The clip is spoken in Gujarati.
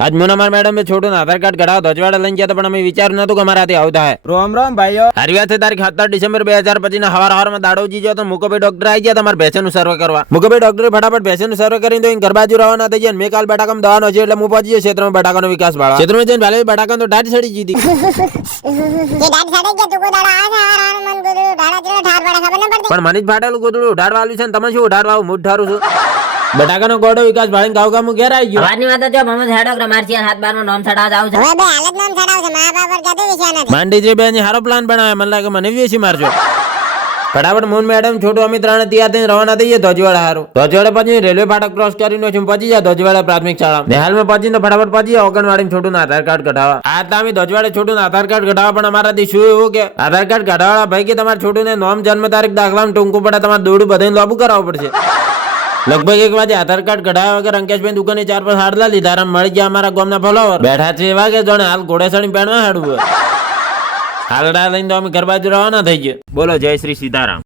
આજ મને અમારા મેડમે છોટું આધાર કાર્ડ કઢાવો ધજવાડા લઈને ગયા પણ અમે વિચાર નતું કે અમારાથી આવું થાય રોમ રોમ ભાઈઓ. હારી તારીખ સત્તર ડિસેમ્બર બે હજાર પછી ના હવાર હવારમાં દાડોજી ગયો તો મુકોભાઈ ડોક્ટર આવી ગયા તમારે ભેસેનું સર્વે કરવા. મુકોભાઈ ડોક્ટરે ફટાફટ ભેસેનું સર્વે કરીને તો ઘર બાજુ રવાના થઈ જાય મેં કાલ બટાકામાં દવાનો છે એટલે હું પહોંચી ગયો ક્ષેત્રમાં બટાકાનો વિકાસ વાળા ક્ષેત્રમાં જઈને ભાલે બટાકાનો તો દાઢી સડી જીધી પણ મને ફાટેલું ગોદડું ઉઢાડવા છે તમે શું ઉઢાડવા આવું મૂઠ ઠારું છું? બટાકાનો ગોડો વિકાસ ભાઈ ગાવ ગામ ઘેર આવી ગયો. વાતની વાત જો મમ્મી હેડો કે મારસી હાથ બાર નો નામ સડાવ જાવ છે. હવે બે હાલત નામ સડાવ છે મા બાપ પર કદું વિષય નથી. માંડી જે બેન હારો પ્લાન બનાવે મને લાગે મને વેચી મારજો. ફટાફટ મોહન મેડમ છોટું અમે ત્રણ તૈયાર થઈને રવાના થઈએ ધોજવાડા હારું. ધોજવાડા પછી રેલવે ફાટક ક્રોસ કરીને પછી પહોંચી જાય ધોજવાડા પ્રાથમિક શાળા. નિહાલમાં પછી તો ફટાફટ પછી જાય ઓગણવાડી છોટું આધાર કાર્ડ કઢાવા આ તો અમે ધોજવાડે છોટું આધાર કાર્ડ કઢાવવા પણ અમારાથી શું એવું કે આધાર કાર્ડ કઢાવવા ભાઈ કે તમારે છોટું ને નોમ જન્મ તારીખ દાખલામાં ટૂંકું પડે તમારે દોડું બધાને લોબુ કરાવવું પડશે. લગભગ એક વાગે આધાર કાર્ડ કઢાવ્યા વગર અંકેશભાઈ દુકાને ચાર પાંચ હાડલા લીધા. અને મળી ગયા અમારા ગામના ફોલોવર બેઠા છે એવા કે જાણે હાલ ઘોડેસણી પહેણવા હાડવું હાલડા લઈને તો અમે ઘર બાજુ રવાના થઈ ગયો. બોલો જય શ્રી સીતારામ.